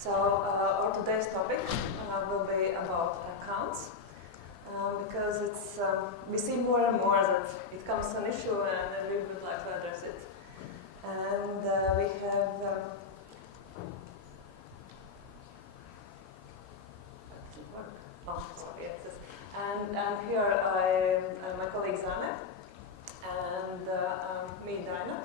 So our today's topic will be about accounts, because it's we see more and more that it comes an issue and we would like to address it. And we have and here my colleague Zane and me, Daina.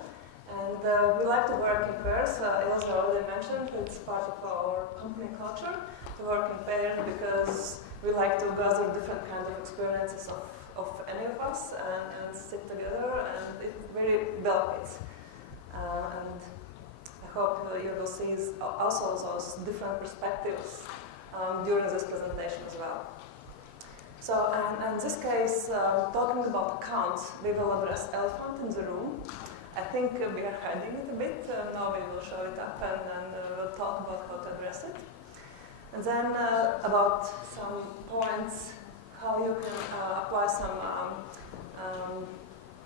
And we like to work in pairs. Ilse already mentioned it's part of our company culture to work in pairs because we like to gather different kinds of experiences of any of us and sit together, and it very well fits. And I hope you will see also those different perspectives during this presentation as well. So, in this case, talking about accounts, we will address elephant in the room. I think we are hiding it a bit. Now we will show it up and we'll talk about how to address it. And then about some points, how you can apply some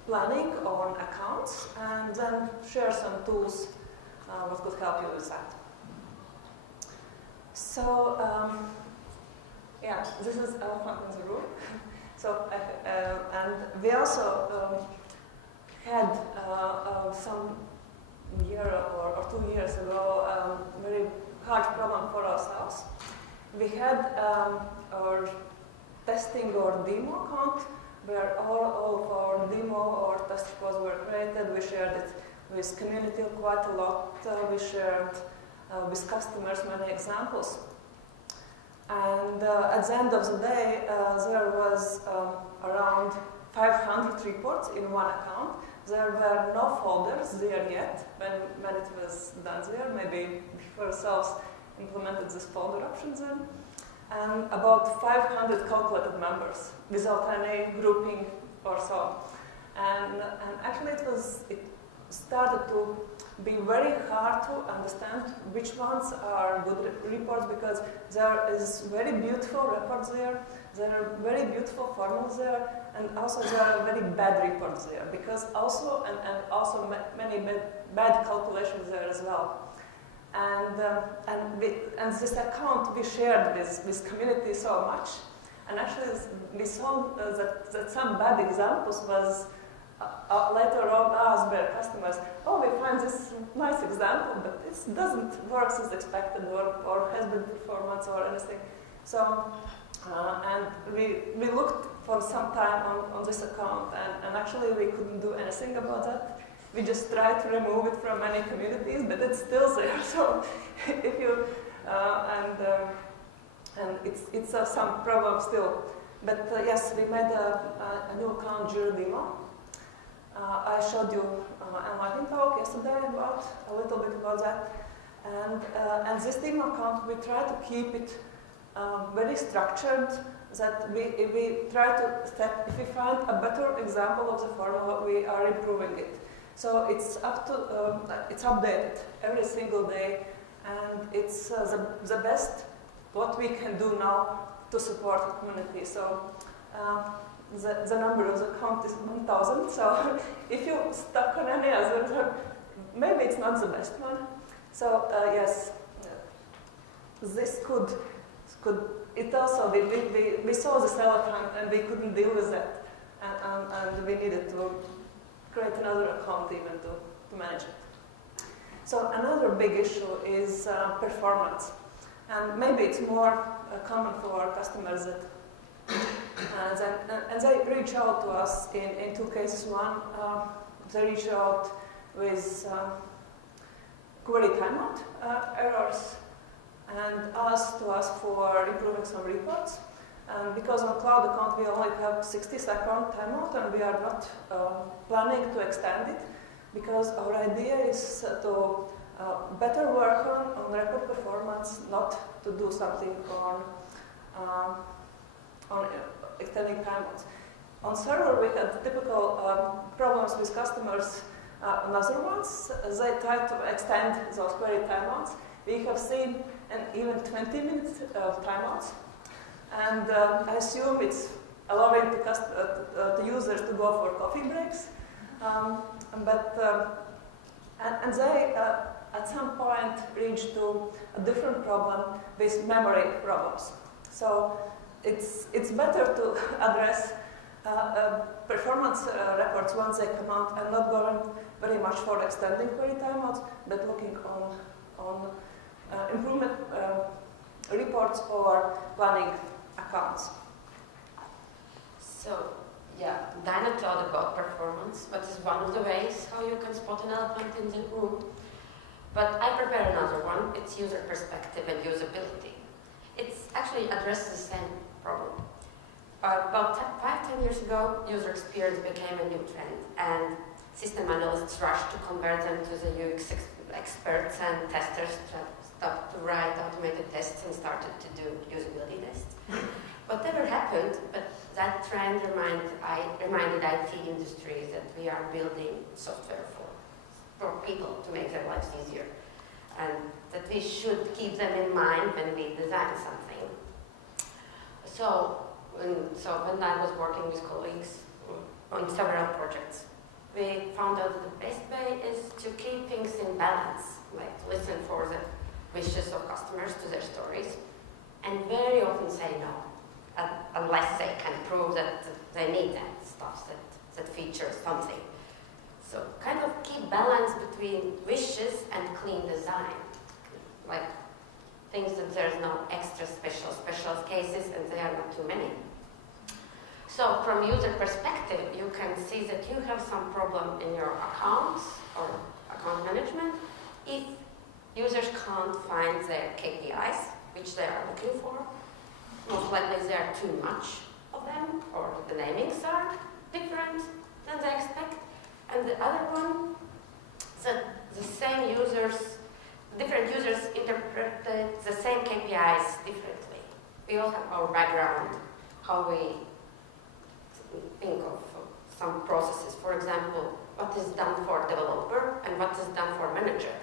planning on accounts, and then share some tools what could help you with that. So, yeah, this is elephant in the room. So, and we also had some year or 2 years ago very hard problem for ourselves. We had our testing or demo account where all of our demo or test reports were created. We shared it with community quite a lot. We shared with customers many examples. And at the end of the day, there was around 500 reports in one account. There were no folders there yet when it was done there. Maybe we ourselves implemented this folder options in. And about 500 calculated members without any grouping or so. And actually it started to be very hard to understand which ones are good reports, because there is very beautiful reports there. There are very beautiful formulas there, and also there are very bad reports there, because also and also many bad calculations there as well. And this account we shared with community so much, and actually we saw that some bad examples was later on asked by customers, oh, we find this nice example, but it doesn't work as expected or has been performance or anything. So. And we looked for some time on this account, and actually we couldn't do anything about that. We just tried to remove it from many communities, but it's still there. So if you and it's some problem still. But yes, we made a new account during demo. I showed you a lightning talk yesterday about a little bit about that, and this demo account we try to keep it very structured, that we try to step, if we find a better example of the formula, we are improving it. So it's it's updated every single day, and it's the best what we can do now to support the community. So the number of the count is 1,000. So if you stuck on any other, maybe it's not the best one. So yes, this could it also, we saw this elephant and we couldn't deal with that, and we needed to create another account even to manage it. So another big issue is performance, and maybe it's more common for our customers that and they reach out to us in two cases. One, they reach out with query timeout errors, and ask us for improving some reports. And because on cloud account we only have 60-second timeout, and we are not planning to extend it, because our idea is to better work on record performance, not to do something on extending timeouts. On server we had typical problems with customers, another ones. They try to extend those query timeouts. We have seen even 20 minutes of timeouts, and I assume it's allowing the users to go for coffee breaks. And they at some point reach to a different problem with memory problems. So it's better to address performance reports once they come out and not going very much for extending query timeouts, but looking on improvement reports or planning accounts. So, yeah, Daina thought about performance, but is one of the ways how you can spot an elephant in the room. But I prepare another one. It's user perspective and usability. It actually addresses the same problem. About 5-10 years ago, user experience became a new trend, and system analysts rushed to convert them to the UX experts, and testers stopped to write automated tests and started to do usability tests. Whatever happened, but that trend reminded IT industries that we are building software for people to make their lives easier, and that we should keep them in mind when we design something. So when I was working with colleagues on several projects, we found out that the best way is to keep things in balance, like listen for the wishes of customers to their stories, and very often say no, unless they can prove that they need that stuff that features something. So kind of keep balance between wishes and clean design, like things that there's no extra special cases and there are not too many. So from user perspective, you can see that you have some problem in your accounts or account management if users can't find their KPIs, which they are looking for. Most likely there are too much of them, or the namings are different than they expect. And the other one, that the same users, different users interpret the same KPIs differently. We all have our background, how we think of some processes. For example, what is done for developer and what is done for manager.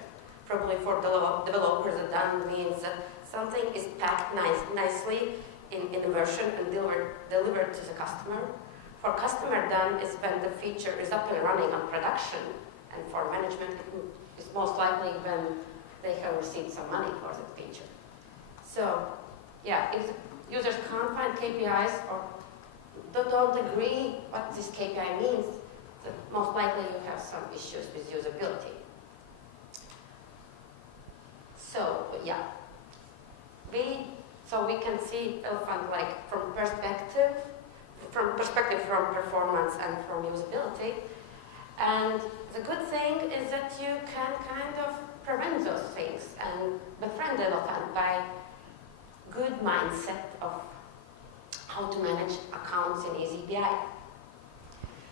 Probably for developers, the done means that something is packed nicely in a version and delivered to the customer. For customer, done is when the feature is up and running on production, and for management, it is most likely when they have received some money for the feature. So, yeah, if users can't find KPIs or don't agree what this KPI means, then most likely you have some issues with usability. So, yeah, we can see elephant like from perspective from performance and from usability. And the good thing is that you can kind of prevent those things and befriend the elephant by good mindset of how to manage accounts in eazyBI.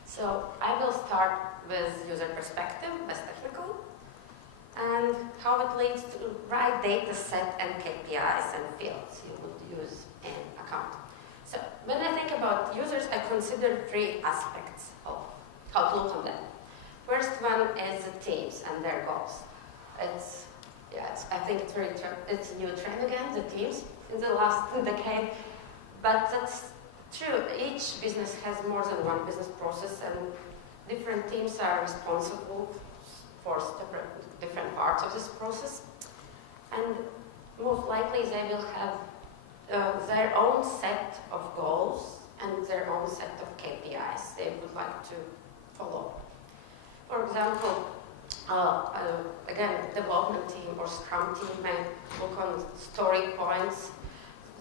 So I will start with user perspective, less technical, and how it leads to the right data set and KPIs and fields you would use in account. So when I think about users, I consider three aspects of how to look on them. First one is the teams and their goals. I think it's a new trend again, the teams, in the last decade. But that's true. Each business has more than one business process, and different teams are responsible for different parts of this process. And most likely they will have their own set of goals and their own set of KPIs they would like to follow. For example, again, development team or Scrum team may look on story points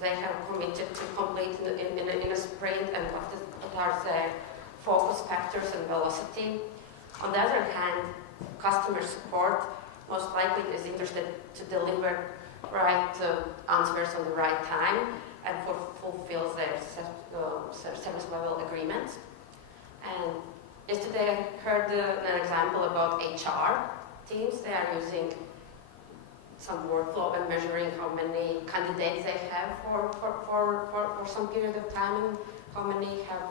they have committed to complete in a sprint and what are their focus factors and velocity. On the other hand, customer support most likely is interested to deliver right answers on the right time and fulfill their service level agreements. And yesterday I heard an example about HR teams. They are using some workflow and measuring how many candidates they have for some period of time and how many have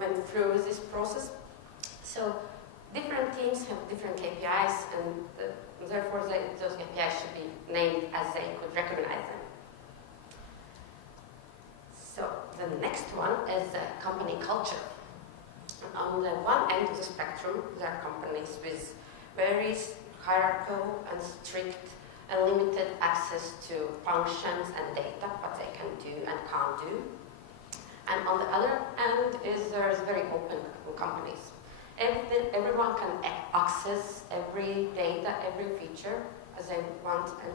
went through this process. So different teams have different KPIs, and therefore those KPIs should be named as they could recognize them. So the next one is company culture. On the one end of the spectrum, there are companies with very hierarchical and strict and limited access to functions and data, what they can do and can't do. And on the other end there's very open companies. Everyone can access every data, every feature as they want and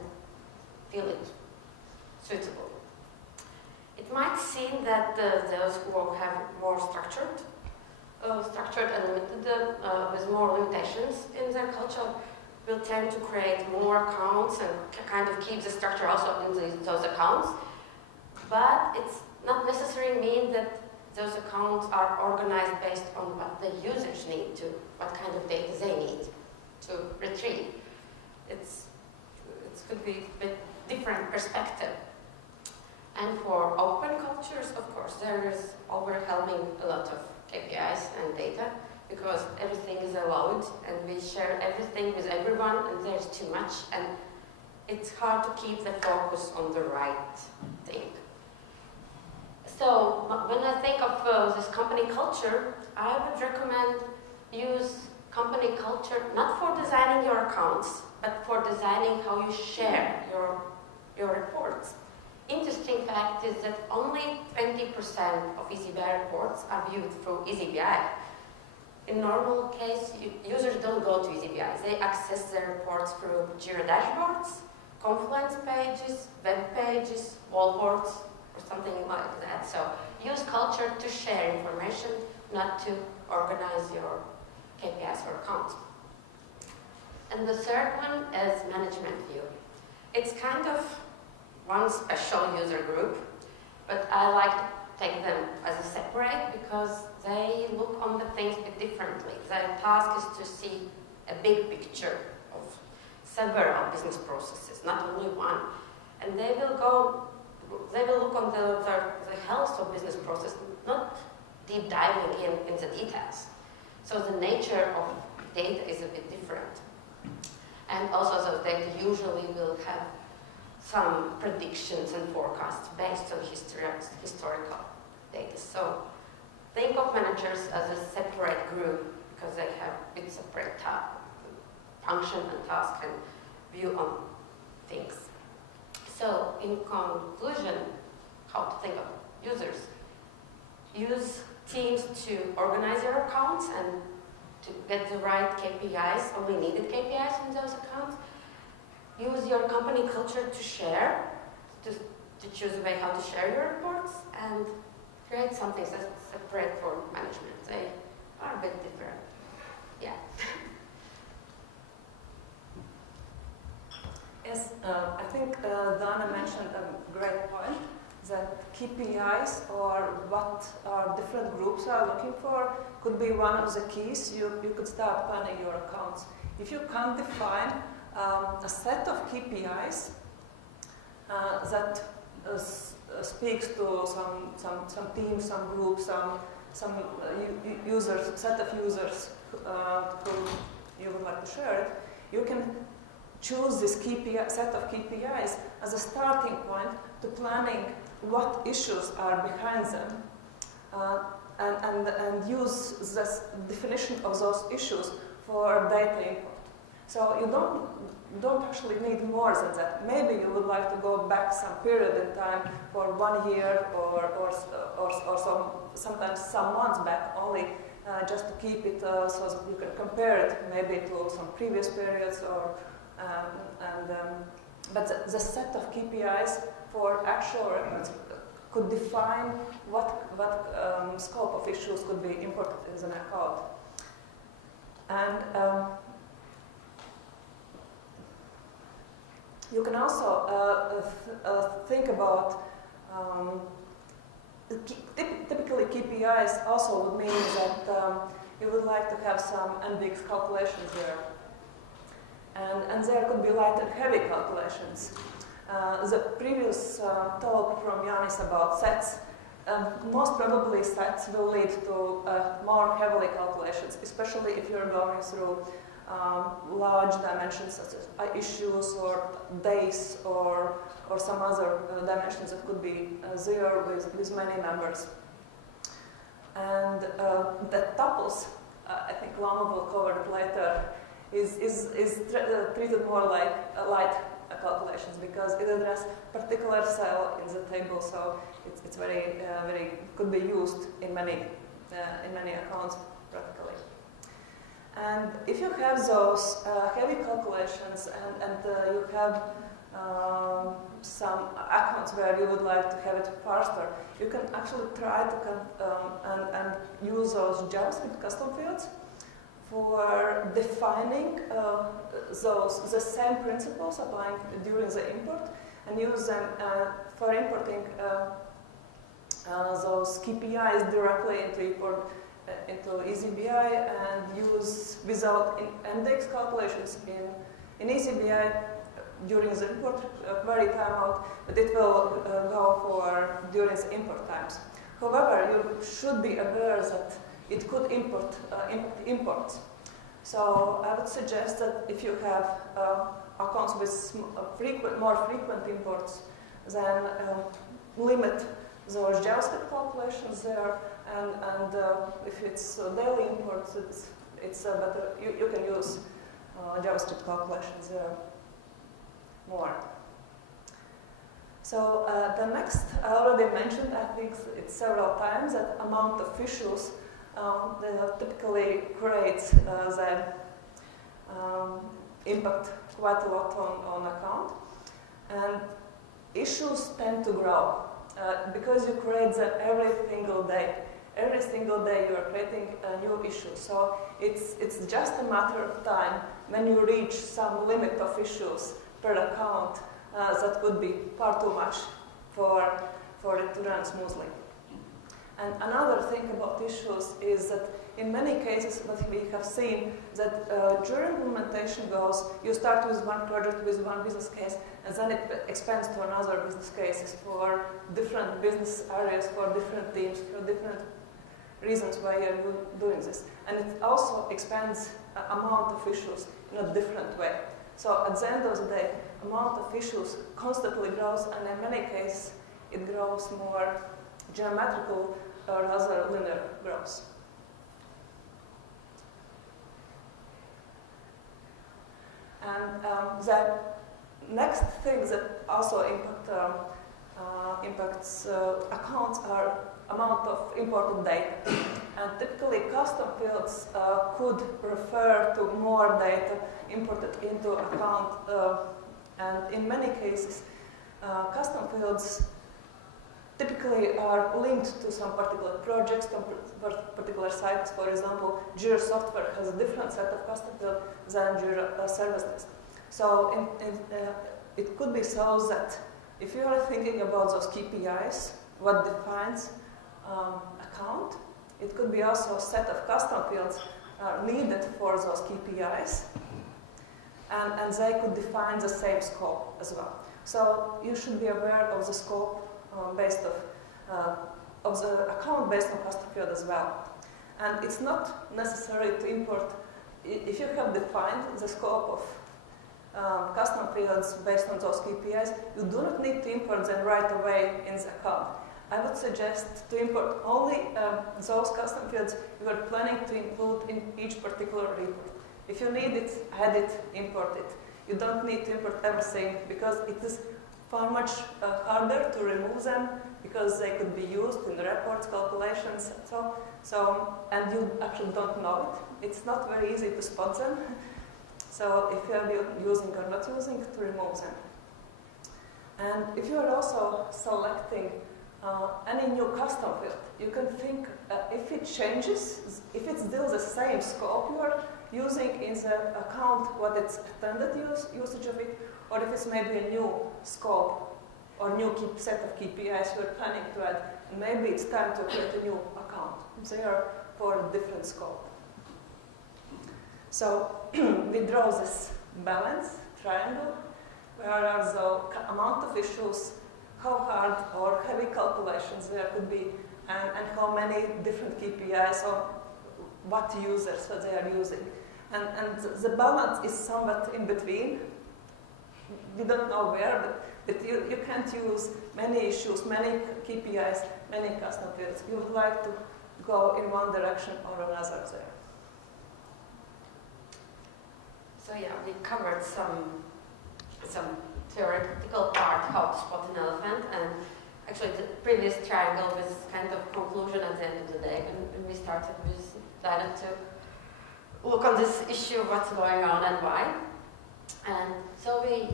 feel it suitable. It might seem that those who have more structured and limited, with more limitations in their culture, will tend to create more accounts and kind of keep the structure also in those accounts. But it's not necessarily mean that those accounts are organized based on what the users need to, what kind of data they need to retrieve. It could be a bit different perspective. And for open cultures, of course, there is overwhelming a lot of KPIs and data because everything is allowed and we share everything with everyone and there's too much and it's hard to keep the focus on the right thing. So when I think of this company culture, I would recommend use company culture not for designing your accounts, but for designing how you share your reports. Interesting fact is that only 20% of eazyBI reports are viewed through eazyBI. In normal case, users don't go to eazyBI. They access their reports through Jira dashboards, Confluence pages, web pages, wallboards, or something like that. So use culture to share information, not to organize your KPIs or accounts. And the third one is management view. It's kind of one special user group, but I like to take them as a separate because they look on the things a bit differently. Their task is to see a big picture of several business processes, not only one. And they will look on the health of business process, not deep diving in the details. So the nature of data is a bit different. And also the data usually will have some predictions and forecasts based on historical data. So think of managers as a separate group because they have a bit separate function and task and view on things. So in conclusion, how to think of users. Use teams to organize your accounts and to get the right KPIs, only needed KPIs in those accounts. Use your company culture to share, to choose a way how to share your reports, and create something that's separate for management. They are a bit different. Yeah. Yes, I think Daina mentioned a great point, that KPIs or what our different groups are looking for could be one of the keys. You could start planning your accounts. If you can't define a set of KPIs that speaks to some team, some group, some users, set of users who you would like to share it, you can choose this set of KPIs as a starting point to planning what issues are behind them and use this definition of those issues for data input. So you don't actually need more than that. Maybe you would like to go back some period in time for 1 year or sometimes some months back only, just to keep it so that you can compare it maybe to some previous periods but the set of KPIs for actual records could define what scope of issues could be imported as an account. And you can also think about typically KPIs also would mean that you would like to have some ambiguous calculations there. And there could be light and heavy calculations. The previous talk from Yanis about sets, most probably sets will lead to more heavily calculations, especially if you're going through large dimensions such as issues or days or some other dimensions that could be zero with many numbers. And the tuples, I think Lama will cover it later, treated more like light calculations because it addresses particular cell in the table, so it's very could be used in many accounts practically. And if you have those heavy calculations and you have some accounts where you would like to have it faster, you can actually try to and use those JavaScript custom fields for defining the same principles applying during the import, and use them for importing those KPIs directly into eazyBI, and use without index calculations in eazyBI during the import query timeout, but it will go for during the import times. However, you should be aware that it could import imports. So I would suggest that if you have accounts with more frequent imports, then limit those JavaScript calculations there, and if it's daily imports, it's better. You can use JavaScript calculations there more. So the next, I already mentioned, I think it's several times, that amount of issues that typically creates the impact quite a lot on account. And issues tend to grow because you create them every single day. Every single day you are creating a new issue. So it's just a matter of time when you reach some limit of issues per account that would be far too much for it to run smoothly. And another thing about issues is that in many cases what we have seen that during implementation goes, you start with one project with one business case, and then it expands to another business cases for different business areas, for different teams, for different reasons why you're doing this. And it also expands amount of issues in a different way. So at the end of the day, amount of issues constantly grows, and in many cases it grows more geometrical or rather linear growth. And the next thing that also impacts accounts are amount of imported data. And typically custom fields could refer to more data imported into account, and in many cases custom fields typically are linked to some particular projects, particular sites. For example, Jira software has a different set of custom fields than Jira Service Desk. So it could be so that if you are thinking about those KPIs, what defines account, it could be also a set of custom fields needed for those KPIs, and they could define the same scope as well. So you should be aware of the scope of the account based on custom field as well. And it's not necessary to import, if you have defined the scope of custom fields based on those KPIs, you do not need to import them right away in the account. I would suggest to import only those custom fields you are planning to include in each particular report. If you need it, add it, import it. You don't need to import everything because it is far much harder to remove them because they could be used in the reports, calculations, and and you actually don't know it. It's not very easy to spot them. So if you are using or not using, to remove them. And if you are also selecting any new custom field, you can think if it changes, if it's still the same scope you are using in the account, what it's intended usage of it, or if it's maybe a new scope or new set of KPIs you're planning to add, and maybe it's time to create a new account. They are for a different scope. So we draw this balance triangle, where are the amount of issues, how hard or heavy calculations there could be, and how many different KPIs or what users they are using. And the balance is somewhat in between. We don't know where, but you can't use many issues, many KPIs, many custom fields. You would like to go in one direction or another there. So yeah, we covered some theoretical part, how to spot an elephant, and actually the previous triangle was kind of conclusion at the end of the day when we started with Daina to look on this issue of what's going on and why. And so we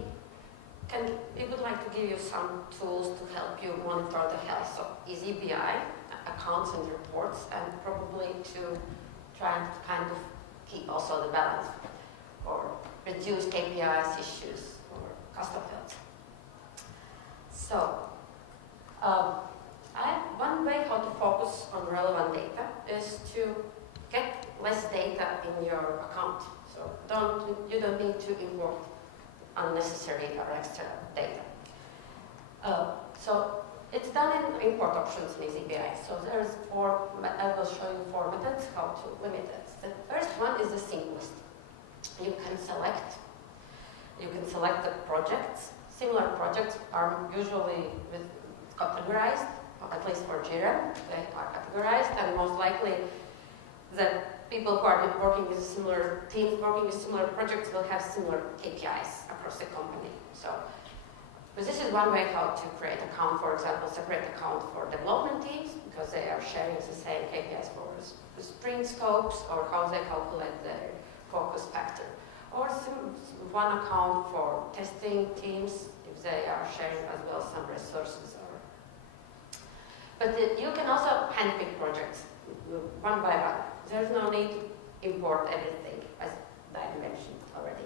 would like to give you some tools to help you monitor the health of eazyBI accounts and reports, and probably to try and kind of keep also the balance or reduce KPIs issues or custom fields. So, one way how to focus on relevant data is to get less data in your account. So you don't need to import unnecessary or extra data. So it's done in import options in eazyBI. So there's I will show you 4 methods how to limit it. The first one is the simplest. You can select the projects. Similar projects are usually categorized, at least for Jira, they are categorized, and most likely the people who are working with similar teams, working with similar projects will have similar KPIs across the company. So this is one way how to create account, for example, separate account for development teams, because they are sharing the same KPIs for the sprint scopes, or how they calculate their focus factor. Or one account for testing teams, if they are sharing as well some resources. But you can also handpick projects one by one. There's no need to import everything, as I mentioned already.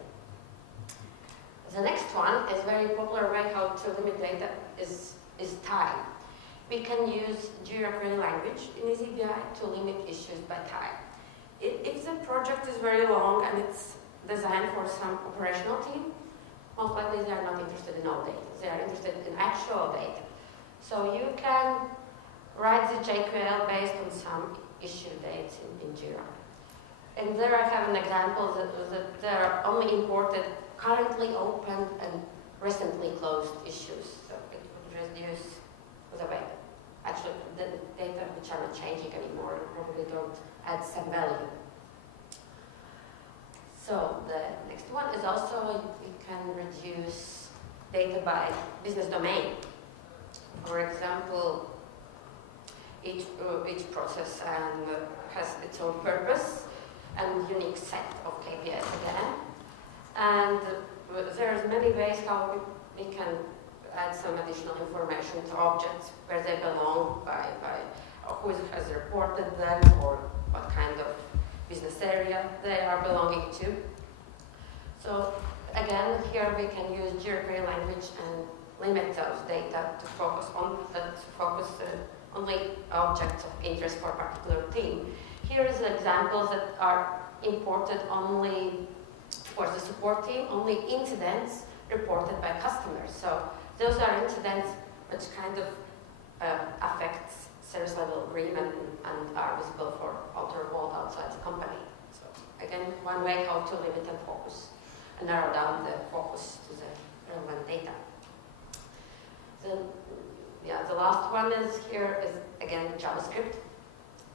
The next one is very popular way how to limit data is time. We can use Jira query language in eazyBI to limit issues by time. If the project is very long and it's designed for some operational team, most likely they are not interested in all data. They are interested in actual data. So you can write the JQL based on some issue dates in Jira. And there I have an example that there are only imported currently open and recently closed issues. So it would reduce the way. Actually, the data which are not changing anymore probably don't add some value. So the next one is also we can reduce data by business domain. For example, each process has its own purpose and unique set of KPIs again. And there's many ways how we can add some additional information to objects, where they belong, by who has reported them, or what kind of business area they are belonging to. So again, here we can use Jira query language and limit those data to focus on only objects of interest for a particular team. Here is examples that are imported only for the support team, only incidents reported by customers. So those are incidents which kind of affects service level agreement and are visible for outer world outside the company. So again, one way how to limit and focus and narrow down the focus to the relevant data. Then, the last one is again JavaScript.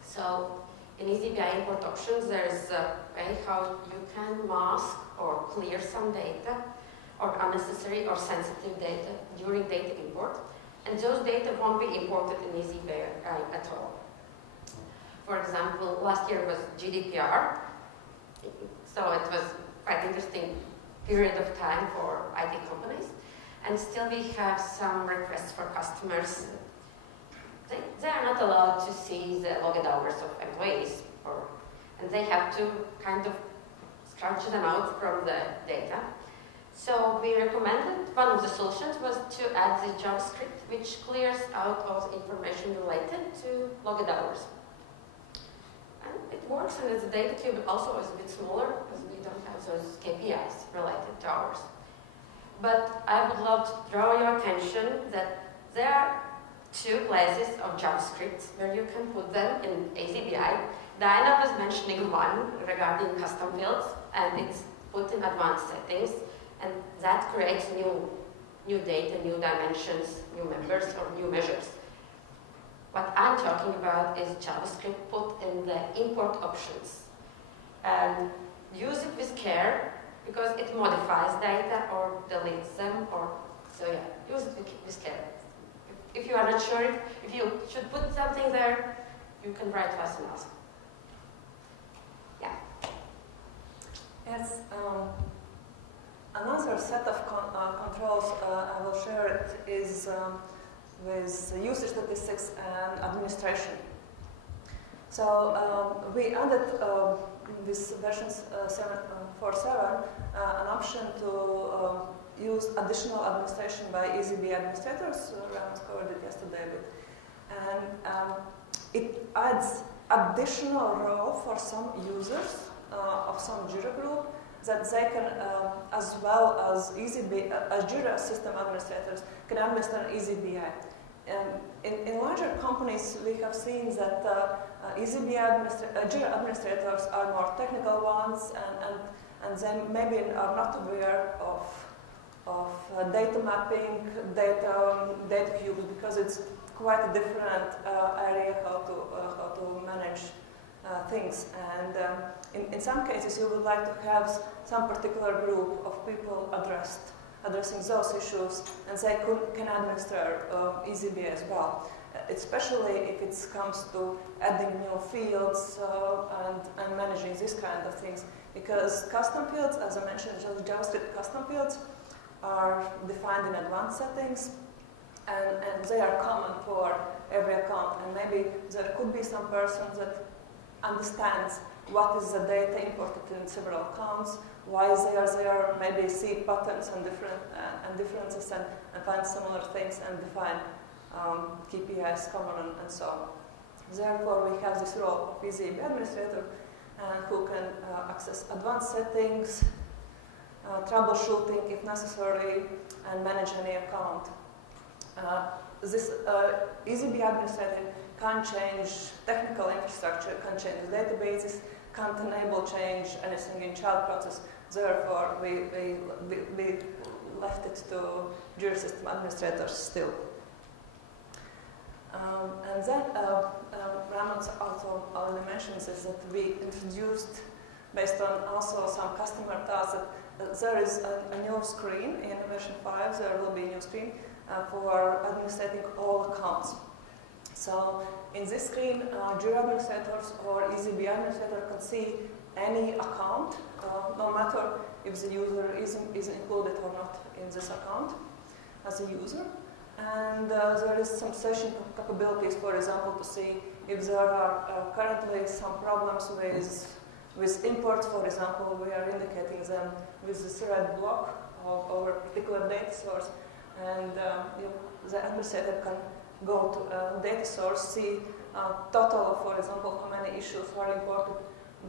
So in eazyBI import options, there's a way how you can mask or clear some data or unnecessary or sensitive data during data import. And those data won't be imported in eazyBI at all. For example, last year was GDPR. So it was quite interesting period of time for IT companies. And still we have some requests for customers. They are not allowed to see the logged hours of employees, and they have to kind of scratch them out from the data. So we recommended, one of the solutions was to add the JavaScript, which clears out all the information related to logged hours. And it works, and the data cube also is a bit smaller, because we don't have those KPIs related to hours. But I would love to draw your attention that there are 2 places of JavaScript where you can put them in eazyBI. Daina was mentioning one regarding custom fields, and it's put in advanced settings, and that creates new data, new dimensions, new members, or new measures. What I'm talking about is JavaScript put in the import options. And use it with care, because it modifies data or deletes them, or so yeah, use it with care. If you are not sure if you should put something there, you can write to us and ask. Yeah. Yes. Another set of controls I will share it is with user statistics and administration. So we added with versions 7.4.7 an option to use additional administration by eazyBI administrators. Ramos covered it yesterday a bit. And it adds additional role for some users of some Jira group that they can, as well as eazyBI, as Jira system administrators, can administer eazyBI. In larger companies, we have seen that eazyBI Jira administrators are more technical ones, and they maybe are not aware of data mapping, data cubes, because it's quite a different area how to manage things. And in some cases, you would like to have some particular group of people addressing those issues, and they can administer eazyBI as well, especially if it comes to adding new fields and managing these kind of things. Because custom fields, as I mentioned, JavaScript custom fields are defined in advanced settings, and they are common for every account. And maybe there could be some person that understands what is the data imported in several accounts, why they are there, maybe see patterns and differences and find similar things and define KPIs common and so on. Therefore, we have this role of eazyBI administrator who can access advanced settings, troubleshooting if necessary, and manage any account. This eazyBI administrator can change technical infrastructure, can change databases, can't enable change anything in child process. Therefore, we left it to Jira system administrators still. And then Ramos also already mentions is that we introduced, based on also some customer tasks, that there is a new screen in version 5. There will be a new screen for administrating all accounts. So in this screen, Jira administrators or eazyBI administrator can see any account, no matter if the user is included or not in this account as a user. And there is some session capabilities, for example, to see if there are currently some problems with imports. For example, we are indicating them with this red block over a particular data source, and the administrator can go to a data source, see total, for example, how many issues were imported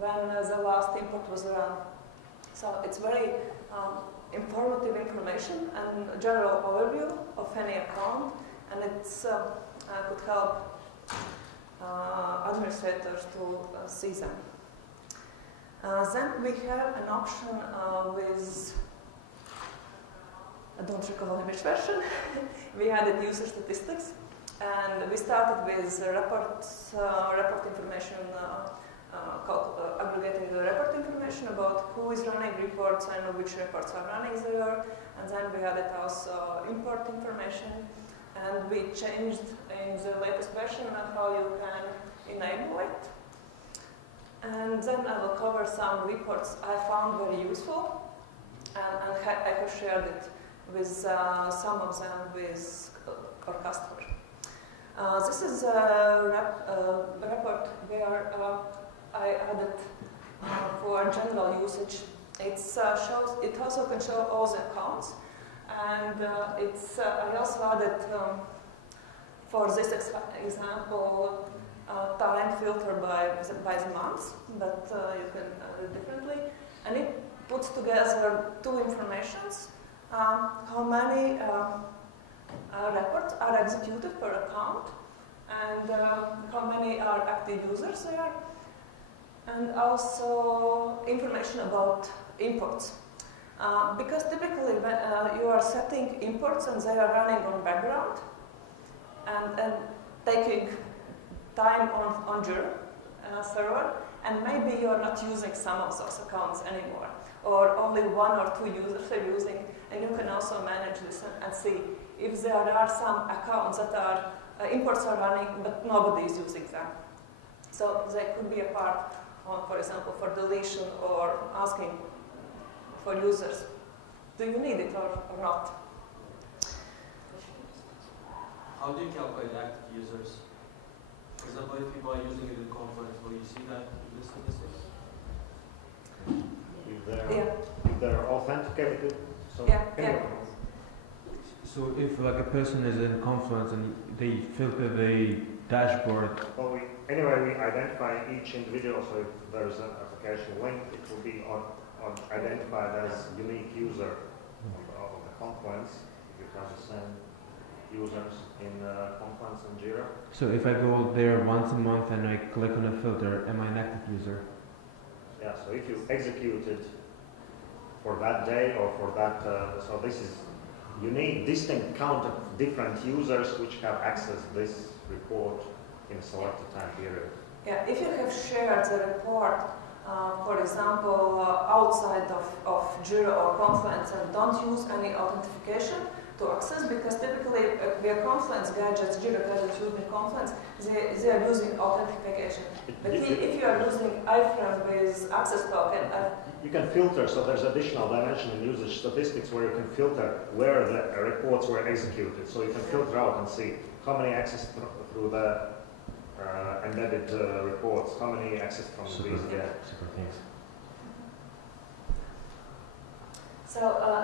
when the last import was run. So it's very informative information and general overview of any account, and it could help administrators to see them. Then we have an option with, I don't recall which version, we added user statistics, and we started with report information, aggregating the report information about who is running reports and which reports are running there, and then we added also import information, and we changed in the latest version how you can enable it. And then I will cover some reports I found very useful, and I have shared it with some of them with our customers. This is a report where I added for general usage. It also can show all the accounts, and I also added for this example time filter by the months, but you can add it differently, and it puts together two informations: how many reports are executed per account, and how many are active users there, and also information about imports. Because typically when you are setting imports and they are running on background and taking time on Jira server, and maybe you are not using some of those accounts anymore. or only 1 or 2 users are using, and you can also manage this and see if there are some accounts that are imports are running, but nobody is using them. So they could be a part on, for example, for deletion or asking for users, do you need it or not? How do you calculate active users? For example, if people are using it in Confluence, will you see that in the statistics? If they're authenticated, so Yeah. So if like a person is in Confluence and they filter the dashboard. Well, we identify each individual, so if there's an application link, it will be identified as unique user of the Confluence, if you have the same users in Confluence and Jira. So if I go there once a month and I click on a filter, am I an active user? Yeah, so if you execute it for that day or for that, so this is unique, distinct count of different users which have accessed this report in a selected time period. Yeah, if you have shared the report, for example, outside of Jira or Confluence and don't use any authentication to access, because typically where Confluence gadgets, Jira gadgets using Confluence, they are using authentication. But if you are using iframe with access token, you can filter, so there's additional dimension in usage statistics where you can filter where the reports were executed. So you can filter out and see how many access through the embedded reports, how many access from these get. Super, thanks. So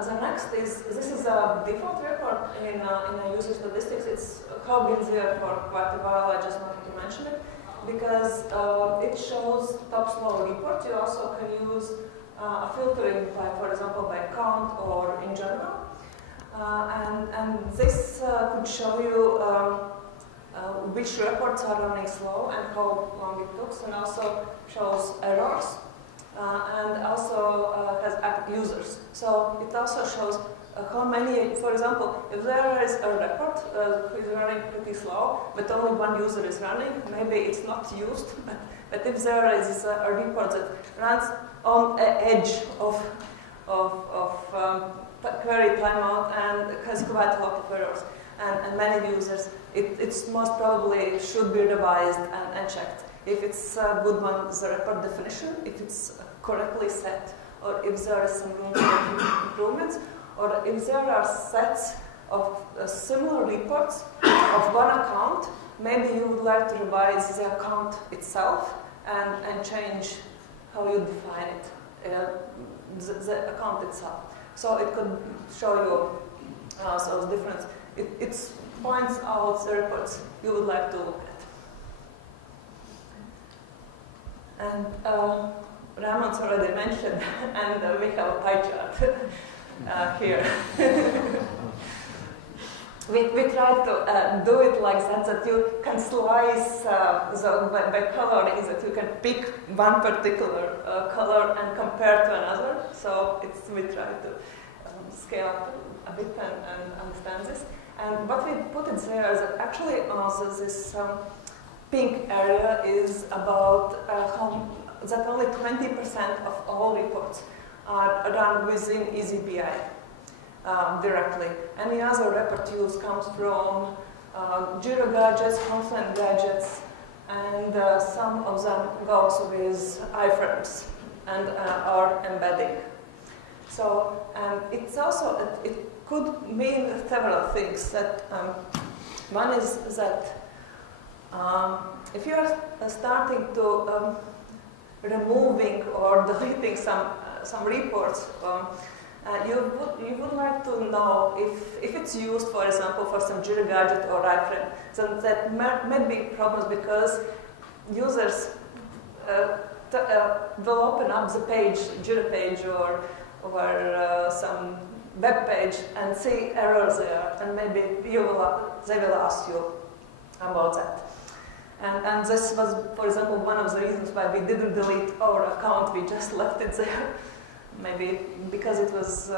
the next is, this is a default report in a user statistics. It's been there for quite a while, I just wanted to mention it, because it shows top slow report. You also can use a filtering by, for example, by count or in general. And this could show you which reports are running slow and how long it took, and also shows errors. And also has active users. So it also shows how many, for example, if there is a report who is running pretty slow, but only 1 user is running, maybe it's not used. But if there is a report that runs on the edge of query timeout and has quite a lot of errors and many users, it's most probably should be revised and checked. If it's a good one, the report definition, if it's correctly set, or if there is some room for improvements, or if there are sets of similar reports of one account, maybe you would like to revise the account itself and change how you define it, the account itself. So it could show you those difference. It points out the reports you would like to look at. And Ramon's already mentioned, and we have a pie chart here. we try to do it like that you can slice by coloring, that you can pick one particular color and compare to another. So we try to scale up a bit and understand this. And what we put it there is that actually also this pink area is about that only 20% of all reports are run within eazyBI directly. Any other report use comes from Jira gadgets, Confluence gadgets, and some of them goes with iframes and are embedding. So, and it's also, it could mean several things. That one is that if you are starting to removing or deleting some reports, you would like to know if it's used, for example, for some Jira gadget or iframe. So that might be problems because users will open up the page, Jira page or some web page and see errors there, and maybe they will ask you about that. And this was, for example, one of the reasons why we didn't delete our account. We just left it there. Maybe because it was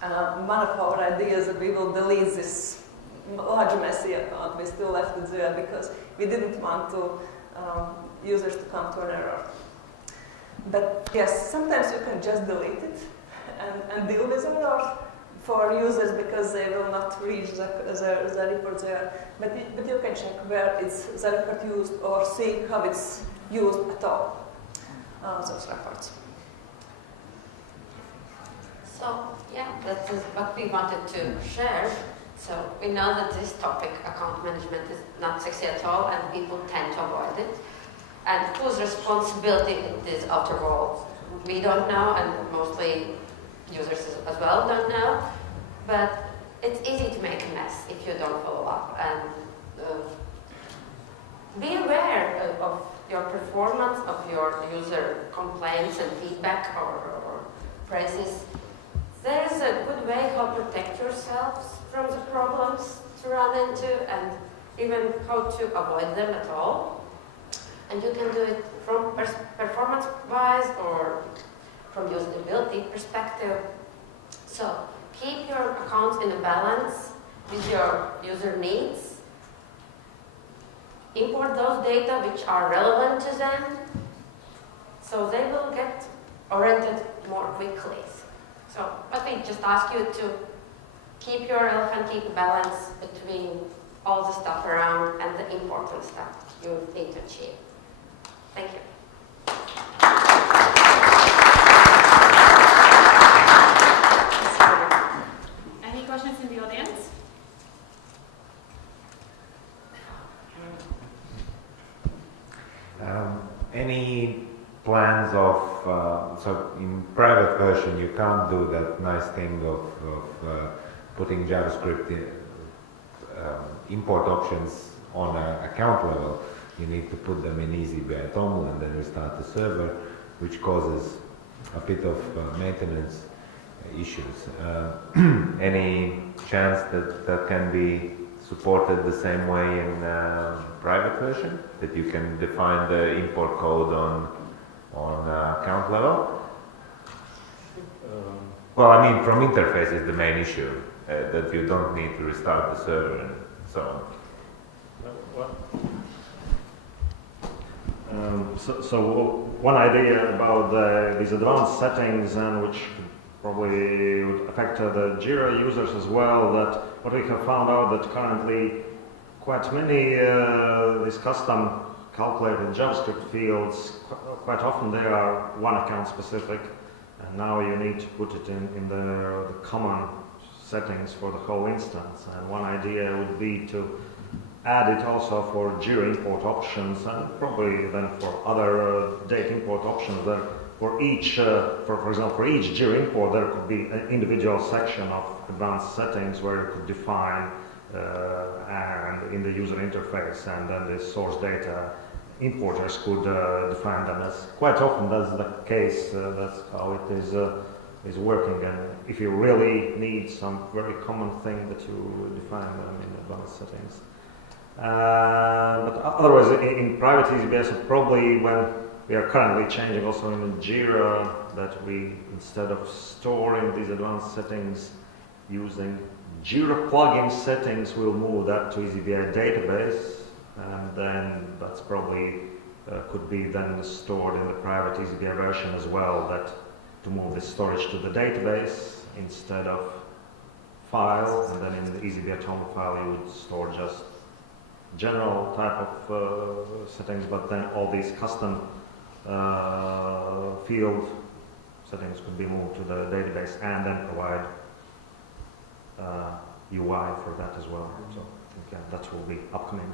one of our ideas that we will delete this large messy account. We still left it there because we didn't want to users to come to an error. But yes, sometimes you can just delete it and deal with it, or for users because they will not reach the report there. But you can check where is the report used or see how it's used at all, those reports. So, yeah, that is what we wanted to share. So, we know that this topic, account management, is not sexy at all, and people tend to avoid it. And whose responsibility it is after all, we don't know, and mostly users as well don't know. But it's easy to make a mess if you don't follow up. And be aware of your performance, of your user complaints and feedback or praises. There is a good way how to protect yourselves from the problems to run into, and even how to avoid them at all. And you can do it from performance-wise or from usability perspective. So keep your accounts in a balance with your user needs. Import those data which are relevant to them, so they will get oriented more quickly. So, but we just ask you to keep your elephant, keep a balance between all the stuff around and the important stuff you need to achieve. Thank you. Any questions in the audience? Any plans of, so in private version you can't do that nice thing of putting JavaScript import options on an account level. You need to put them in eazyBI TOML and then restart the server, which causes a bit of maintenance issues. Any chance that that can be supported the same way in private version, that you can define the import code on account level? Well, I mean, from interface is the main issue, that you don't need to restart the server and so on. So one idea about these advanced settings, and which probably would affect the Jira users as well, that what we have found out that currently quite many these custom calculated JavaScript fields, quite often they are one account specific, and now you need to put it in the common settings for the whole instance. And one idea would be to add it also for Jira import options, and probably then for other data import options. That for each, for example, for each Jira import, there could be an individual section of advanced settings where you could define and in the user interface, and then the source data importers could define them. As quite often that's the case. That's how it is working. And if you really need some very common thing, that you define them in advanced settings. But otherwise, in private eazyBI, so probably when we are currently changing also in Jira, that we, instead of storing these advanced settings using Jira plugin settings, we'll move that to eazyBI database, and then that's probably could be then stored in the private eazyBI version as well, that to move the storage to the database instead of file, and then in the eazyBI TOML file you would store just general type of settings, but then all these custom field settings could be moved to the database, and then provide UI for that as well. So okay, that will be upcoming.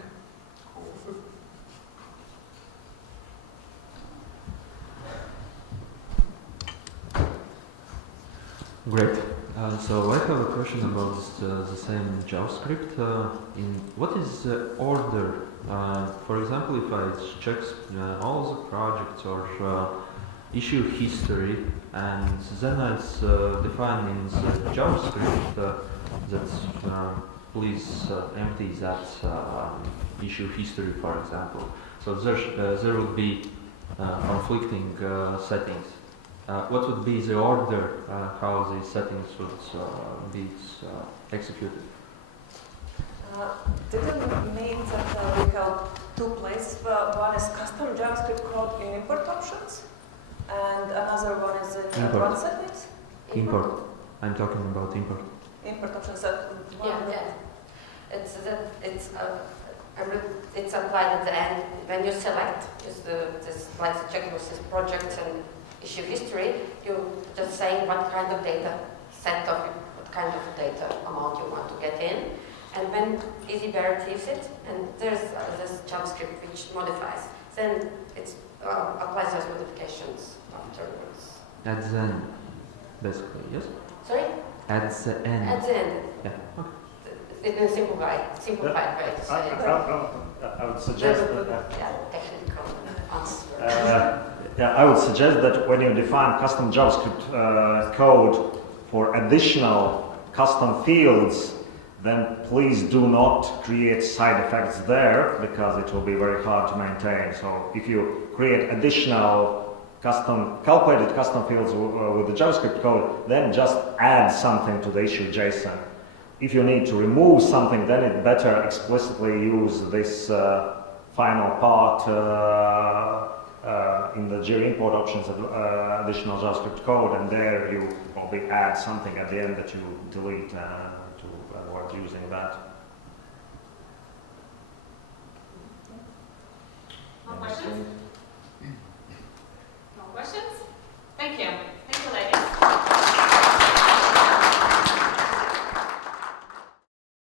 Great. So I have a question about the same JavaScript. In what is the order? For example, if I check all the projects or issue history, and then it's defined in the JavaScript that please empty that issue history, for example. So there would be conflicting settings. What would be the order how the settings would be executed? Didn't mean that we have two places. One is custom JavaScript code in import options, And another one is in Import. advanced settings. Import. I'm talking about import. Import options that It's it's applied at the end when you select this like the checklist is projects and issue history. You just say what kind of data set of what kind of data amount you want to get in, and when eazyBI receives it, and there's this JavaScript which modifies, then it applies those modifications afterwards. At the end, basically, yes? Sorry? At the end. At the end. Yeah. Okay. In a simplified way to say it. I would suggest that. Yeah, technical answer. I would suggest that when you define custom JavaScript code for additional custom fields, then please do not create side effects there, because it will be very hard to maintain. So if you create additional calculated custom fields with the JavaScript code, then just add something to the issue JSON. If you need to remove something, then it better explicitly use this final part in the Jira import options of additional JavaScript code, and there you probably add something at the end that you delete to avoid using that. More questions?